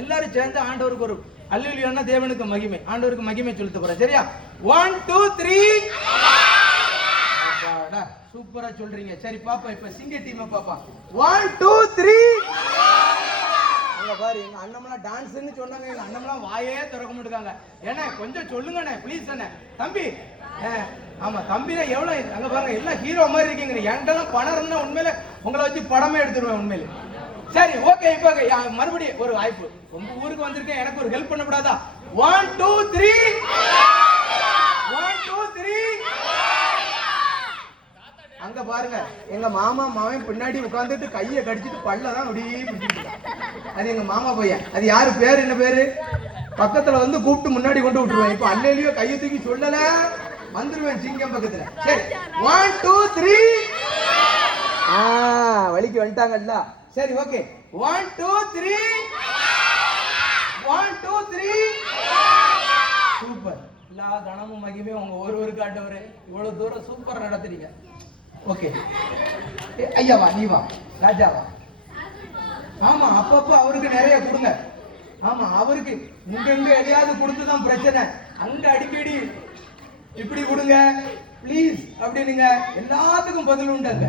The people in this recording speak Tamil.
எல்லாரும் சேர்ந்து ஆண்டவருக்கு ஒரு அல்லேலூயான்னா தேவனுக்கு மகிமை, ஆண்டவருக்கு மகிமை செலுத்த போறேன். சரியா? 1 2 3. சூப்பரா சொல்றீங்க. சரி பாப்பா, இப்ப சிங்க டீம் பாப்பா. 1 2 3. அங்க பாரு, எங்க அண்ணம்லாம் டான்ஸ்ன்னு சொன்னாங்க. எங்க அண்ணம்லாம் வாயே திறக்க மாட்டாங்க. ஏன்னா கொஞ்சம் சொல்லுங்கண்ணே ப்ளீஸ் அண்ணே. தம்பி, ஆமா தம்பினா எவ்வளவு, அங்க பாருங்க எல்லாம் ஹீரோ மாதிரி இருக்கீங்க. என்கிட்ட பணம் இருந்தா உண்மையில உங்களை வச்சு படமே எடுத்துருவேன் உண்மையில. சரி ஓகே, இப்ப மறுபடியும் ஒரு வாய்ப்பு. உங்க ஊருக்கு வந்திருக்கேன், எனக்கு ஒரு ஹெல்ப் பண்ணக்கூடாதா? 1 2 3. 1 2 3. அங்க பாருங்க, எங்க மாமா மாவன் பின்னாடி உட்கார்ந்துட்டு கையை கடிச்சிட்டு பல்லதான் அப்படியே பிடிச்சிட்டு. அது எங்க மாமா பையன். அது யாரு பேரு, என்ன பேரு? பக்கத்துல வந்து கூப்பிட்டு முன்னாடி கொண்டு விட்டுருவேன். இப்ப அல்லேலூயா கையை தூக்கி சொல்லல வந்துருவேன் சிங்கம் பக்கத்துல. சரி 1 2 3. வலிக்கு வந்துட்டாங்கல்ல. சரி ஓகே, 1 2 3. 1 2 3. சூப்பர். எல்லா கணமும் மகிமே உங்க ஒருவருக்கு ஆண்டவரே. இவ்வளவு தூரம் சூப்பர் நடத்துறீங்க. ஓகே, ஐயா வா, நீ வா, ராஜா வா. ஆமா, அப்பப்ப அவருக்கு நிறைய கொடுங்க. ஆமா, அவருக்கு இங்க எதையாவது கொடுத்துதான் பிரச்சனை. அங்க அடிக்கடி இப்படி கொடுங்க ப்ளீஸ் அப்படின்னுங்க. எல்லாத்துக்கும் பதில் உண்டு அங்க.